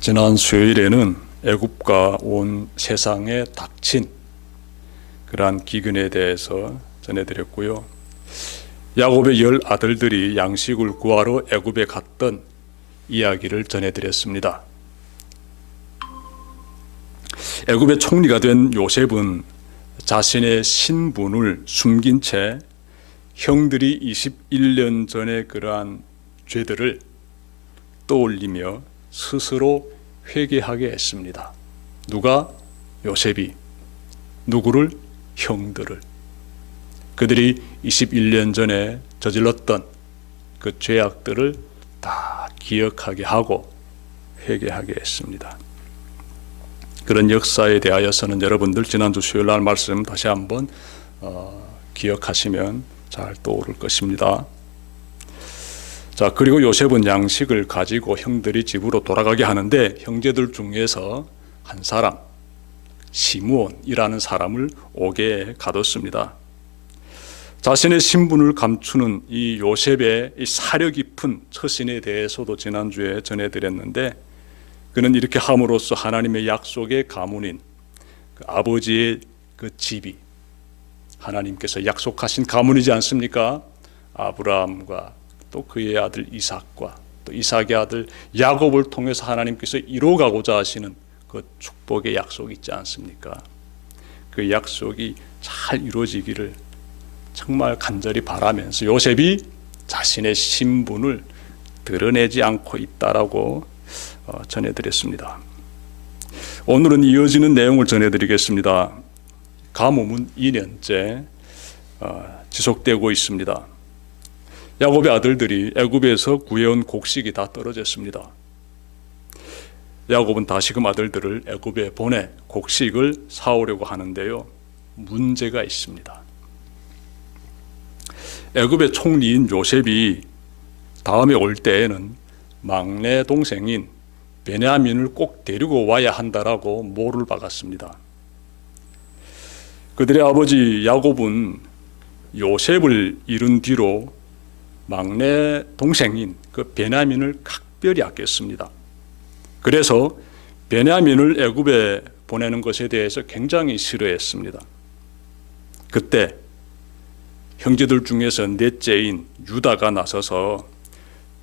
지난 수요일에는 애굽과 온 세상에 닥친 그러한 기근에 대해서 전해드렸고요. 야곱의 10 아들들이 양식을 구하러 애굽에 갔던 이야기를 전해드렸습니다. 애굽의 총리가 된 요셉은 자신의 신분을 숨긴 채 형들이 21년 전의 그러한 죄들을 떠올리며 스스로 회개하게 했습니다. 누가? 요셉이. 누구를? 형들을. 그들이 21년 전에 저질렀던 그 죄악들을 다 기억하게 하고 회개하게 했습니다. 그런 역사에 대하여서는 여러분들 지난주 수요일 날 말씀 다시 한번 기억하시면 잘 떠오를 것입니다. 자, 그리고 요셉은 양식을 가지고 형들이 집으로 돌아가게 하는데 형제들 중에서 한 사람, 시므온이라는 사람을 옥에 가뒀습니다. 자신의 신분을 감추는 이 요셉의 이 사려 깊은 처신에 대해서도 지난주에 전해드렸는데, 그는 이렇게 함으로써 하나님의 약속의 가문인 그 아버지의 그 집이 하나님께서 약속하신 가문이지 않습니까? 아브라함과 또 그의 아들 이삭과 또 이삭의 아들 야곱을 통해서 하나님께서 이루어가고자 하시는 그 축복의 약속이 있지 않습니까? 그 약속이 잘 이루어지기를 정말 간절히 바라면서 요셉이 자신의 신분을 드러내지 않고 있다라고 전해드렸습니다. 오늘은 이어지는 내용을 전해드리겠습니다. 가뭄은 2년째 지속되고 있습니다. 야곱의 아들들이 애굽에서 구해온 곡식이 다 떨어졌습니다. 야곱은 다시금 아들들을 애굽에 보내 곡식을 사오려고 하는데요, 문제가 있습니다. 애굽의 총리인 요셉이 다음에 올 때에는 막내 동생인 베냐민을 꼭 데리고 와야 한다라고 모를 박았습니다. 그들의 아버지 야곱은 요셉을 잃은 뒤로 막내 동생인 그 베냐민을 각별히 아꼈습니다. 그래서 베냐민을 애굽에 보내는 것에 대해서 굉장히 싫어했습니다. 그때 형제들 중에서 넷째인 유다가 나서서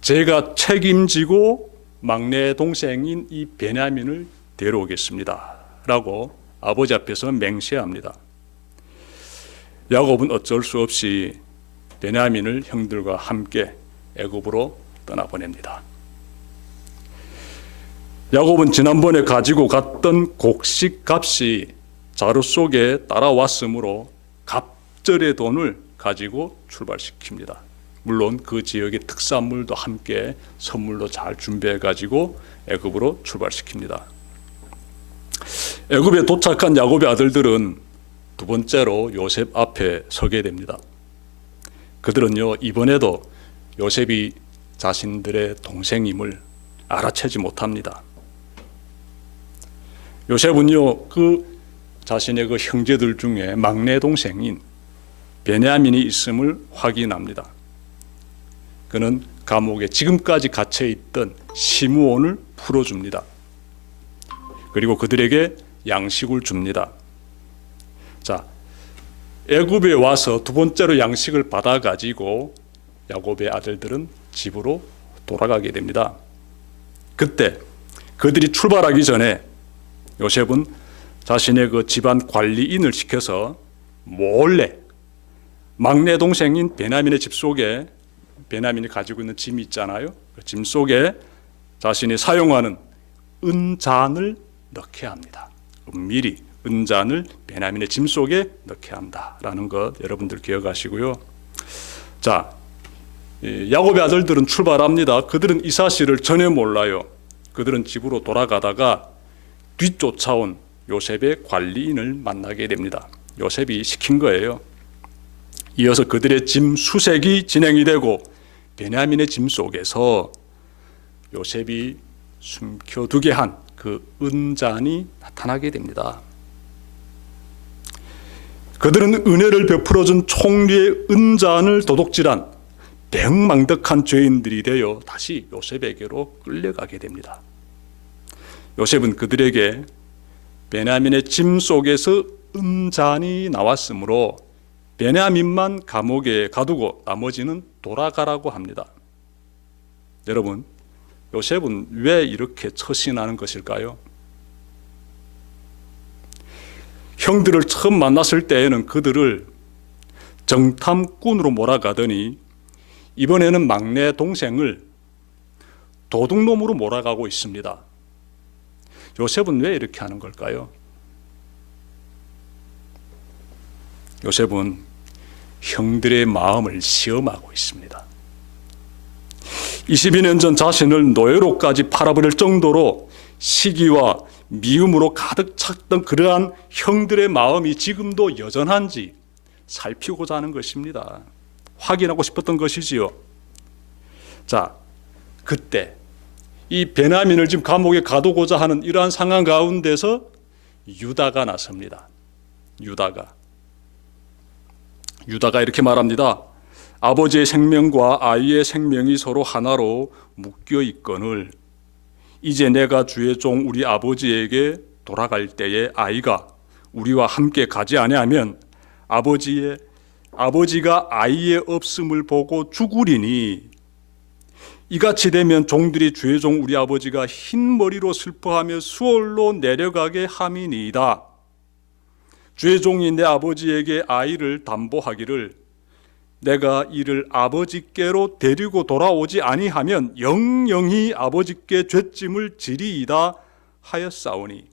제가 책임지고 막내 동생인 이 베냐민을 데려오겠습니다 라고 아버지 앞에서 맹세합니다. 야곱은 어쩔 수 없이 베냐민을 형들과 함께 애굽으로 떠나보냅니다. 야곱은 지난번에 가지고 갔던 곡식 값이 자루 속에 따라왔으므로 갑절의 돈을 가지고 출발시킵니다. 물론 그 지역의 특산물도 함께 선물로 잘 준비해 가지고 애굽으로 출발시킵니다. 애굽에 도착한 야곱의 아들들은 두 번째로 요셉 앞에 서게 됩니다. 그들은요, 이번에도 요셉이 자신들의 동생임을 알아채지 못합니다. 요셉은요, 그 자신의 그 형제들 중에 막내 동생인 베냐민이 있음을 확인합니다. 그는 감옥에 지금까지 갇혀있던 시므온을 풀어줍니다. 그리고 그들에게 양식을 줍니다. 자, 애굽에 와서 두 번째로 양식을 받아가지고 야곱의 아들들은 집으로 돌아가게 됩니다. 그때 그들이 출발하기 전에 요셉은 자신의 그 집안 관리인을 시켜서 몰래 막내 동생인 베냐민의 집 속에, 베냐민이 가지고 있는 짐이 있잖아요, 그 짐 속에 자신이 사용하는 은잔을 넣게 합니다. 은밀히 은잔을 베냐민의 짐 속에 넣게 한다라는 것 여러분들 기억하시고요. 자, 야곱의 아들들은 출발합니다. 그들은 이 사실을 전혀 몰라요. 그들은 집으로 돌아가다가 뒤쫓아온 요셉의 관리인을 만나게 됩니다. 요셉이 시킨 거예요. 이어서 그들의 짐 수색이 진행이 되고 베냐민의 짐 속에서 요셉이 숨겨두게 한 그 은잔이 나타나게 됩니다. 그들은 은혜를 베풀어준 총리의 은잔을 도둑질한 백망덕한 죄인들이 되어 다시 요셉에게로 끌려가게 됩니다. 요셉은 그들에게 베냐민의 짐 속에서 은잔이 나왔으므로 베냐민만 감옥에 가두고 나머지는 돌아가라고 합니다. 여러분, 요셉은 왜 이렇게 처신하는 것일까요? 형들을 처음 만났을 때에는 그들을 정탐꾼으로 몰아가더니 이번에는 막내 동생을 도둑놈으로 몰아가고 있습니다. 요셉은 왜 이렇게 하는 걸까요? 요셉은 형들의 마음을 시험하고 있습니다. 22년 전 자신을 노예로까지 팔아버릴 정도로 시기와 미움으로 가득 찼던 그러한 형들의 마음이 지금도 여전한지 살피고자 하는 것입니다. 확인하고 싶었던 것이지요. 자, 그때 이 베냐민을 지금 감옥에 가두고자 하는 이러한 상황 가운데서 유다가 나섭니다. 유다가 이렇게 말합니다. 아버지의 생명과 아이의 생명이 서로 하나로 묶여 있거늘 이제 내가 주의 종 우리 아버지에게 돌아갈 때에 아이가 우리와 함께 가지 아니하면 아버지가 아이의 없음을 보고 죽으리니 이같이 되면 종들이 주의 종 우리 아버지가 흰 머리로 슬퍼하며 수월로 내려가게 함이니이다. 주의 종이 내 아버지에게 아이를 담보하기를 내가 이를 아버지께로 데리고 돌아오지 아니하면 영영히 아버지께 죄짐을 지리이다 하였사오니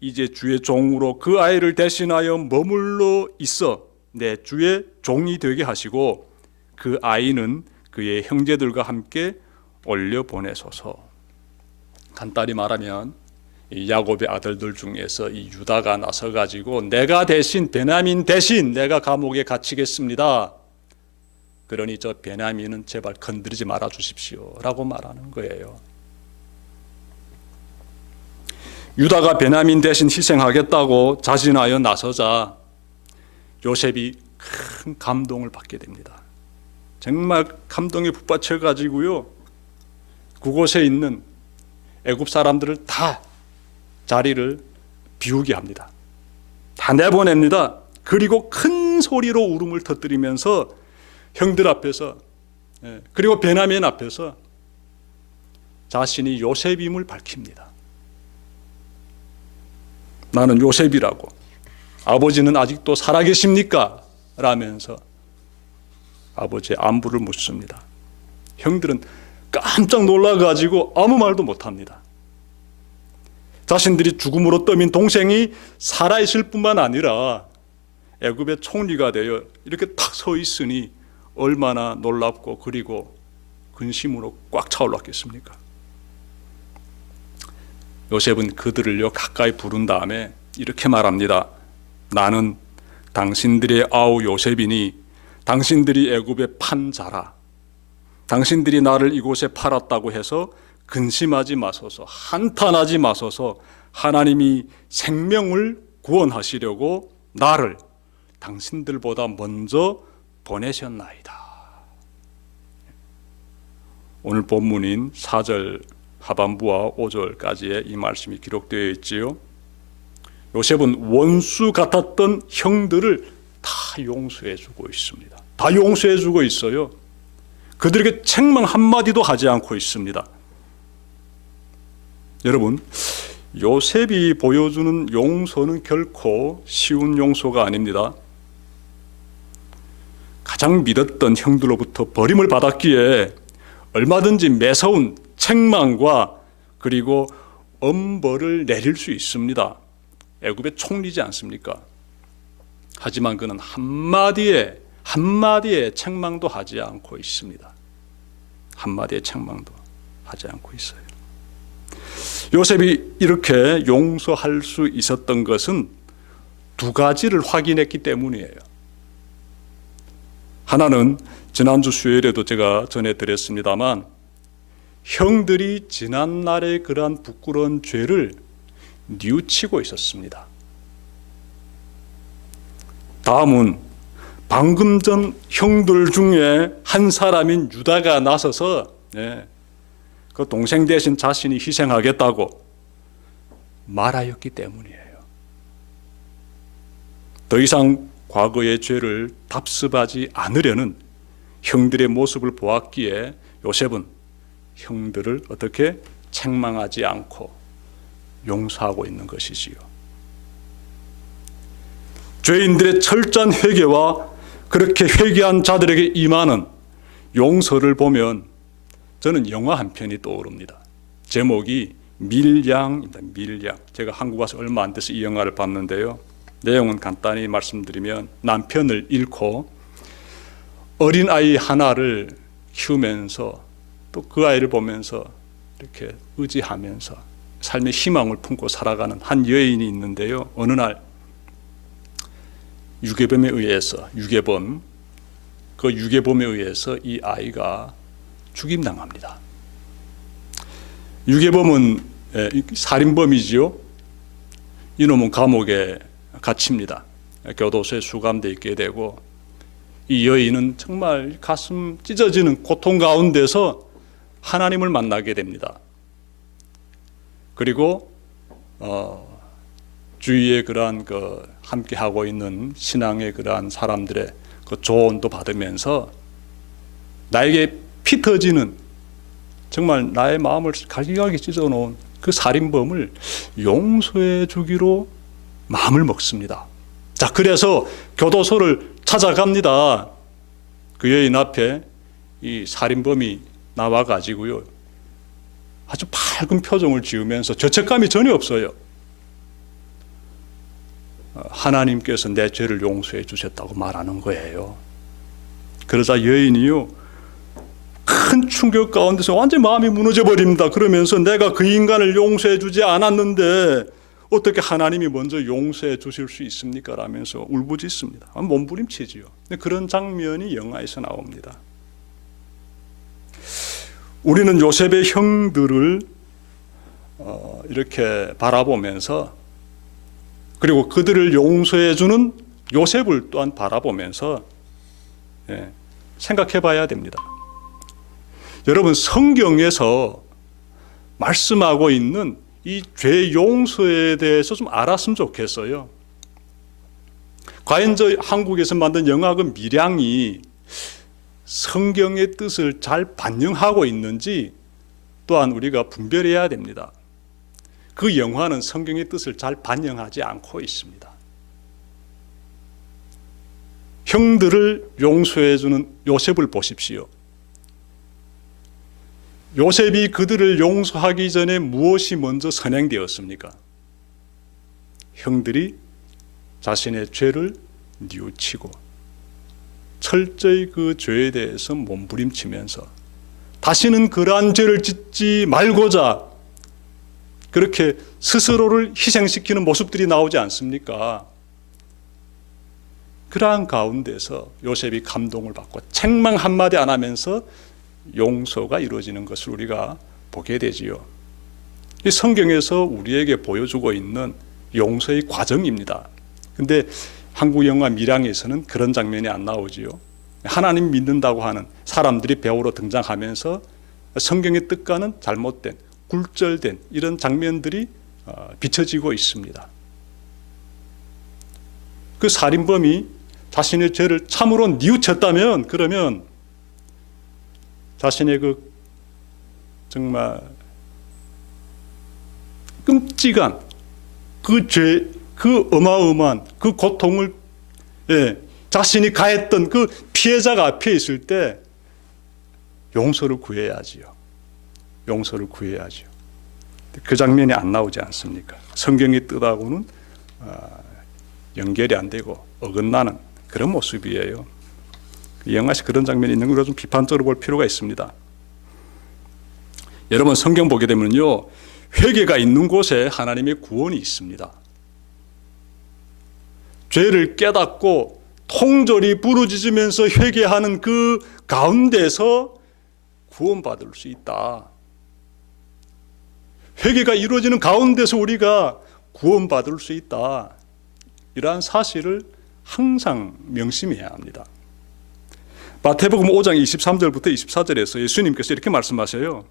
이제 주의 종으로 그 아이를 대신하여 머물러 있어 내 주의 종이 되게 하시고 그 아이는 그의 형제들과 함께 올려보내소서. 간단히 말하면 이 야곱의 아들들 중에서 이 유다가 나서 가지고 내가 대신 베냐민 대신 내가 감옥에 갇히겠습니다. 그러니 저 베냐민은 제발 건드리지 말아 주십시오 라고 말하는 거예요. 유다가 베냐민 대신 희생하겠다고 자진하여 나서자 요셉이 큰 감동을 받게 됩니다. 정말 감동에 북받쳐 가지고요, 그곳에 있는 애굽 사람들을 다 자리를 비우게 합니다. 다 내보냅니다. 그리고 큰 소리로 울음을 터뜨리면서 형들 앞에서 그리고 베냐민 앞에서 자신이 요셉임을 밝힙니다. 나는 요셉이라고, 아버지는 아직도 살아계십니까? 라면서 아버지의 안부를 묻습니다. 형들은 깜짝 놀라가지고 아무 말도 못합니다. 자신들이 죽음으로 떠민 동생이 살아있을 뿐만 아니라 애굽의 총리가 되어 이렇게 탁 서 있으니 얼마나 놀랍고 그리고 근심으로 꽉 차올랐겠습니까? 요셉은 그들을요 가까이 부른 다음에 이렇게 말합니다. 나는 당신들의 아우 요셉이니 당신들이 애굽에 판 자라. 당신들이 나를 이곳에 팔았다고 해서 근심하지 마소서, 한탄하지 마소서. 하나님이 생명을 구원하시려고 나를 당신들보다 먼저 보내셨나이다. 오늘 본문인 4절 하반부와 5절까지의 이 말씀이 기록되어 있지요. 요셉은 원수 같았던 형들을 다 용서해주고 있습니다. 다 용서해주고 있어요. 그들에게 책망 한마디도 하지 않고 있습니다. 여러분, 요셉이 보여주는 용서는 결코 쉬운 용서가 아닙니다. 가장 믿었던 형들로부터 버림을 받았기에 얼마든지 매서운 책망과 그리고 엄벌을 내릴 수 있습니다. 애굽의 총리지 않습니까? 하지만 그는 한마디의 책망도 하지 않고 있습니다. 한마디의 책망도 하지 않고 있어요. 요셉이 이렇게 용서할 수 있었던 것은 두 가지를 확인했기 때문이에요. 하나는 지난주 수요일에도 제가 전해드렸습니다만 형들이 지난날의 그러한 부끄러운 죄를 뉘우치고 있었습니다. 다음은 방금 전 형들 중에 한 사람인 유다가 나서서 그 동생 대신 자신이 희생하겠다고 말하였기 때문이에요. 더 이상 과거의 죄를 답습하지 않으려는 형들의 모습을 보았기에 요셉은 형들을 어떻게 책망하지 않고 용서하고 있는 것이지요. 죄인들의 철저한 회개와 그렇게 회개한 자들에게 임하는 용서를 보면 저는 영화 한 편이 떠오릅니다. 제목이 밀양입니다. 밀양. 제가 한국 와서 얼마 안 돼서 이 영화를 봤는데요. 내용은 간단히 말씀드리면 남편을 잃고 어린아이 하나를 키우면서 또 그 아이를 보면서 이렇게 의지하면서 삶의 희망을 품고 살아가는 한 여인이 있는데요. 어느 날 유괴범에 의해서 유괴범에 의해서 이 아이가 죽임당합니다. 유괴범은 살인범이지요. 이놈은 감옥에 갇힙니다. 교도소에 수감되어 있게 되고 이 여인은 정말 가슴 찢어지는 고통 가운데서 하나님을 만나게 됩니다. 그리고 주위에 그러한 함께 하고 있는 신앙의 그러한 사람들의 조언도 받으면서 나에게 피 터지는 정말 나의 마음을 갈기갈기 찢어놓은 그 살인범을 용서해 주기로 마음을 먹습니다. 자, 그래서 교도소를 찾아갑니다. 그 여인 앞에 이 살인범이 나와가지고요, 아주 밝은 표정을 지으면서 죄책감이 전혀 없어요. 하나님께서 내 죄를 용서해 주셨다고 말하는 거예요. 그러자 여인이요, 큰 충격 가운데서 완전히 마음이 무너져 버립니다. 그러면서 내가 그 인간을 용서해 주지 않았는데 어떻게 하나님이 먼저 용서해 주실 수 있습니까? 라면서 울부짖습니다. 몸부림치지요. 그런 장면이 영화에서 나옵니다. 우리는 요셉의 형들을 이렇게 바라보면서, 그리고 그들을 용서해 주는 요셉을 또한 바라보면서 생각해 봐야 됩니다. 여러분, 성경에서 말씀하고 있는 이 죄 용서에 대해서 좀 알았으면 좋겠어요. 과연 저 한국에서 만든 영화 그 밀양이 성경의 뜻을 잘 반영하고 있는지 또한 우리가 분별해야 됩니다. 그 영화는 성경의 뜻을 잘 반영하지 않고 있습니다. 형들을 용서해 주는 요셉을 보십시오. 요셉이 그들을 용서하기 전에 무엇이 먼저 선행되었습니까? 형들이 자신의 죄를 뉘우치고 철저히 그 죄에 대해서 몸부림치면서 다시는 그러한 죄를 짓지 말고자 그렇게 스스로를 희생시키는 모습들이 나오지 않습니까? 그러한 가운데서 요셉이 감동을 받고 책망 한마디 안 하면서 용서가 이루어지는 것을 우리가 보게 되지요. 이 성경에서 우리에게 보여주고 있는 용서의 과정입니다. 근데 한국 영화 밀양에서는 그런 장면이 안 나오지요. 하나님 믿는다고 하는 사람들이 배우로 등장하면서 성경의 뜻과는 잘못된, 굴절된 이런 장면들이 비춰지고 있습니다. 그 살인범이 자신의 죄를 참으로 뉘우쳤다면, 그러면 자신의 그 정말 끔찍한 그 죄, 그 어마어마한 그 고통을 자신이 가했던 그 피해자가 앞에 있을 때 용서를 구해야지요. 용서를 구해야지요. 그 장면이 안 나오지 않습니까? 성경의 뜻하고는 연결이 안 되고 어긋나는 그런 모습이에요. 영화에서 그런 장면이 있는 걸 좀 비판적으로 볼 필요가 있습니다. 여러분, 성경 보게 되면요, 회개가 있는 곳에 하나님의 구원이 있습니다. 죄를 깨닫고 통절히 부르짖으면서 회개하는 그 가운데서 구원받을 수 있다. 회개가 이루어지는 가운데서 우리가 구원받을 수 있다. 이러한 사실을 항상 명심해야 합니다. 마태복음 5장 23절부터 24절에서 예수님께서 이렇게 말씀하세요.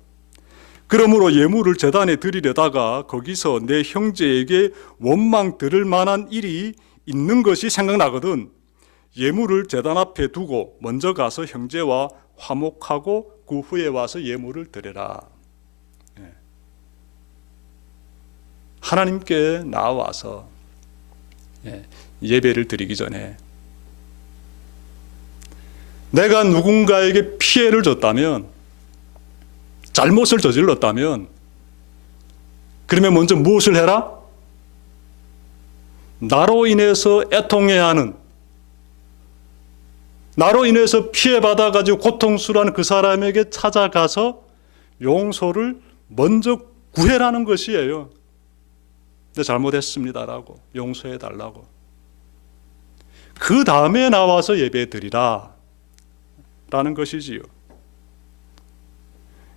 그러므로 예물을 제단에 드리려다가 거기서 내 형제에게 원망 들을 만한 일이 있는 것이 생각나거든 예물을 제단 앞에 두고 먼저 가서 형제와 화목하고 그 후에 와서 예물을 드려라. 하나님께 나와서 예배를 드리기 전에 내가 누군가에게 피해를 줬다면, 잘못을 저질렀다면, 그러면 먼저 무엇을 해라? 나로 인해서 애통해야 하는, 나로 인해서 피해받아가지고 고통스러워하는 그 사람에게 찾아가서 용서를 먼저 구해라는 것이에요. 내 잘못했습니다라고 용서해달라고. 그 다음에 나와서 예배 드리라 라는 것이지요.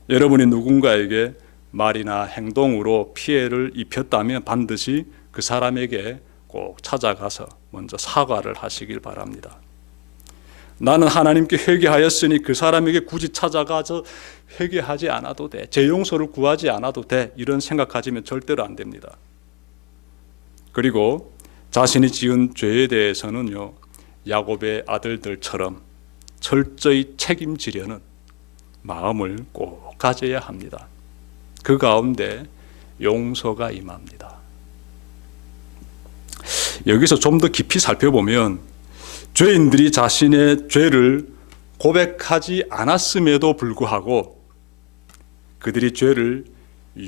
여러분이 누군가에게 말이나 행동으로 피해를 입혔다면 반드시 그 사람에게 꼭 찾아가서 먼저 사과를 하시길 바랍니다. 나는 하나님께 회개하였으니 그 사람에게 굳이 찾아가서 회개하지 않아도 돼, 제 용서를 구하지 않아도 돼, 이런 생각하시면 절대로 안 됩니다. 그리고 자신이 지은 죄에 대해서는요, 야곱의 아들들처럼 철저히 책임지려는 마음을 꼭 가져야 합니다. 그 가운데 용서가 임합니다. 여기서 좀 더 깊이 살펴보면 죄인들이 자신의 죄를 고백하지 않았음에도 불구하고 그들이 죄를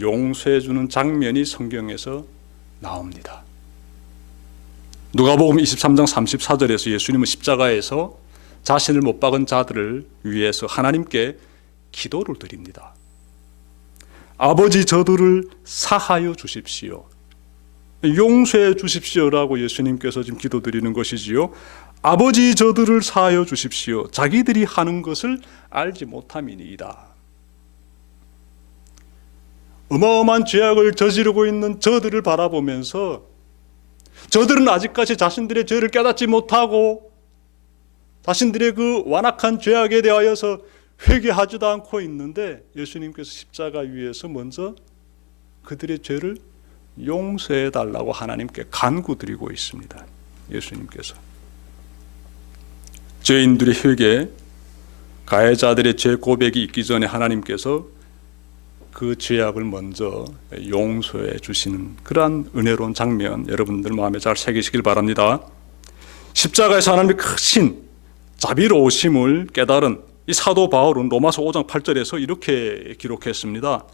용서해 주는 장면이 성경에서 나옵니다. 누가복음 23장 34절에서 예수님은 십자가에서 자신을 못 박은 자들을 위해서 하나님께 기도를 드립니다. 아버지, 저들을 사하여 주십시오. 용서해 주십시오라고 예수님께서 지금 기도드리는 것이지요. 아버지, 저들을 사하여 주십시오. 자기들이 하는 것을 알지 못함이니이다. 어마어마한 죄악을 저지르고 있는 저들을 바라보면서 저들은 아직까지 자신들의 죄를 깨닫지 못하고 자신들의 그 완악한 죄악에 대하여서 회개하지도 않고 있는데 예수님께서 십자가 위에서 먼저 그들의 죄를 용서해 달라고 하나님께 간구드리고 있습니다. 예수님께서 죄인들의 회개, 가해자들의 죄 고백이 있기 전에 하나님께서 그 죄악을 먼저 용서해 주시는 그러한 은혜로운 장면, 여러분들 마음에 잘 새기시길 바랍니다. 십자가에서 하나님의 크신 자비로우심을 깨달은 이 사도 바울은 로마서 5장 8절에서 이렇게 기록했습니다.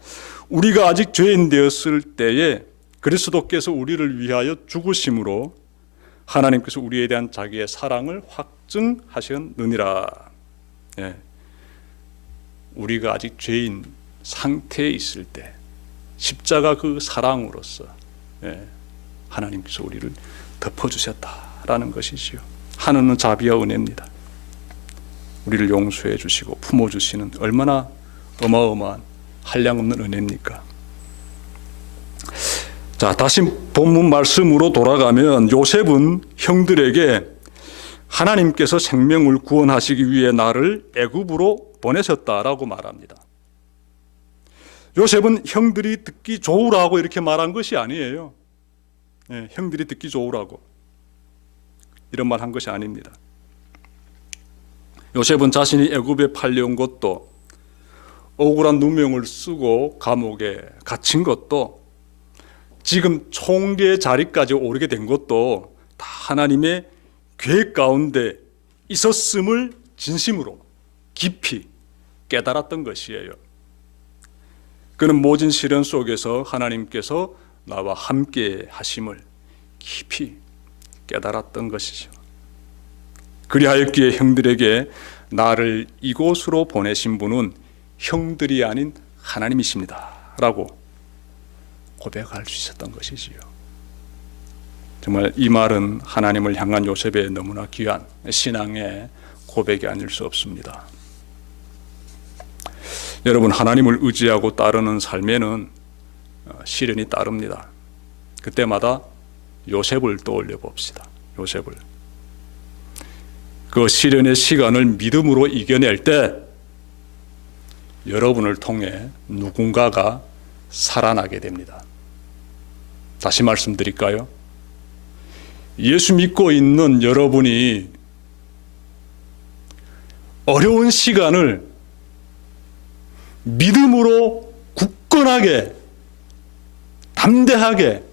우리가 아직 죄인 되었을 때에 그리스도께서 우리를 위하여 죽으심으로 하나님께서 우리에 대한 자기의 사랑을 확증하셨느니라. 우리가 아직 죄인 상태에 있을 때 십자가 그 사랑으로서 하나님께서 우리를 덮어주셨다라는 것이지요. 하나님은 자비와 은혜입니다. 우리를 용서해 주시고 품어주시는 얼마나 어마어마한 한량없는 은혜입니까? 자, 다시 본문 말씀으로 돌아가면 요셉은 형들에게 하나님께서 생명을 구원하시기 위해 나를 애굽으로 보내셨다라고 말합니다. 요셉은 형들이 듣기 좋으라고 이렇게 말한 것이 아니에요. 형들이 듣기 좋으라고 이런 말 한 것이 아닙니다. 요셉은 자신이 애굽에 팔려온 것도, 억울한 누명을 쓰고 감옥에 갇힌 것도, 지금 총리의 자리까지 오르게 된 것도 다 하나님의 계획 가운데 있었음을 진심으로 깊이 깨달았던 것이에요. 그는 모진 시련 속에서 하나님께서 나와 함께 하심을 깊이 깨달았던 것이죠. 그리하였기에 형들에게 나를 이곳으로 보내신 분은 형들이 아닌 하나님이십니다 라고 고백할 수 있었던 것이지요. 정말 이 말은 하나님을 향한 요셉의 너무나 귀한 신앙의 고백이 아닐 수 없습니다. 여러분, 하나님을 의지하고 따르는 삶에는 시련이 따릅니다. 그때마다 요셉을 떠올려 봅시다. 요셉을. 그 시련의 시간을 믿음으로 이겨낼 때 여러분을 통해 누군가가 살아나게 됩니다. 다시 말씀드릴까요? 예수 믿고 있는 여러분이 어려운 시간을 믿음으로 굳건하게, 담대하게,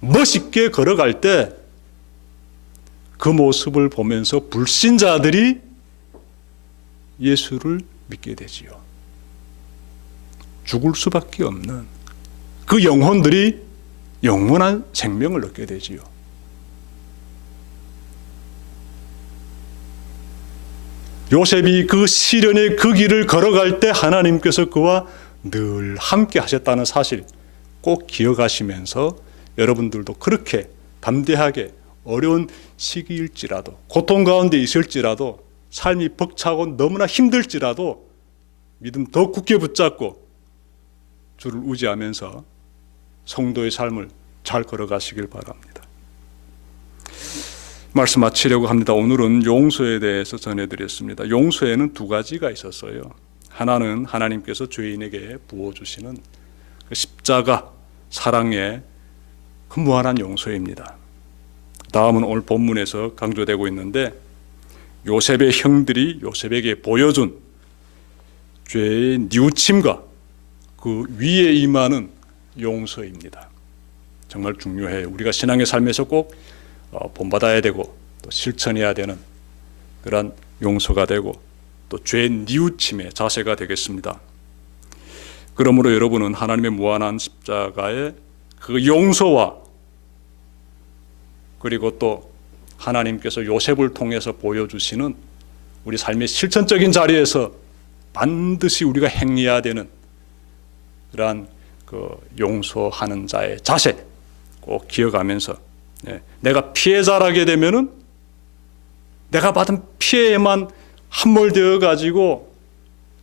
멋있게 걸어갈 때 그 모습을 보면서 불신자들이 예수를 믿게 되지요. 죽을 수밖에 없는 그 영혼들이 영원한 생명을 얻게 되지요. 요셉이 그 시련의 그 길을 걸어갈 때 하나님께서 그와 늘 함께 하셨다는 사실 꼭 기억하시면서 여러분들도 그렇게 담대하게 어려운 시기일지라도, 고통 가운데 있을지라도, 삶이 벅차고 너무나 힘들지라도 믿음 더 굳게 붙잡고 주를 의지하면서 성도의 삶을 잘 걸어가시길 바랍니다. 말씀 마치려고 합니다. 오늘은 용서에 대해서 전해드렸습니다. 용서에는 두 가지가 있었어요. 하나는 하나님께서 죄인에게 부어주시는 그 십자가 사랑의 그 무한한 용서입니다. 다음은 오늘 본문에서 강조되고 있는데 요셉의 형들이 요셉에게 보여준 죄의 뉘우침과 그 위에 임하는 용서입니다. 정말 중요해요. 우리가 신앙의 삶에서 꼭 본받아야 되고 또 실천해야 되는 그런 용서가 되고 또 죄의 뉘우침의 자세가 되겠습니다. 그러므로 여러분은 하나님의 무한한 십자가의 그 용서와 그리고 또 하나님께서 요셉을 통해서 보여주시는 우리 삶의 실천적인 자리에서 반드시 우리가 행해야 되는 그러한 그 용서하는 자의 자세 꼭 기억하면서 내가 피해자라게 되면은 내가 받은 피해에만 함몰되어 가지고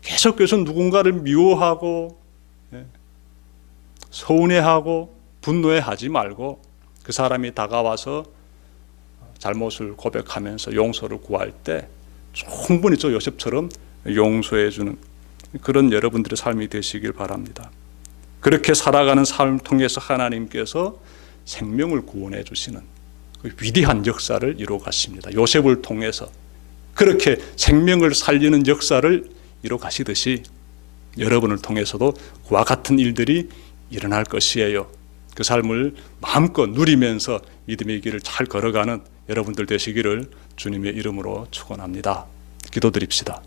계속해서 누군가를 미워하고 서운해하고 분노해하지 말고 그 사람이 다가와서 잘못을 고백하면서 용서를 구할 때 충분히 저 요셉처럼 용서해 주는 그런 여러분들의 삶이 되시길 바랍니다. 그렇게 살아가는 삶을 통해서 하나님께서 생명을 구원해 주시는 그 위대한 역사를 이루어 가십니다. 요셉을 통해서 그렇게 생명을 살리는 역사를 이루어 가시듯이 여러분을 통해서도 그와 같은 일들이 일어날 것이에요. 그 삶을 마음껏 누리면서 믿음의 길을 잘 걸어가는 여러분들 되시기를 주님의 이름으로 축원합니다. 기도드립시다.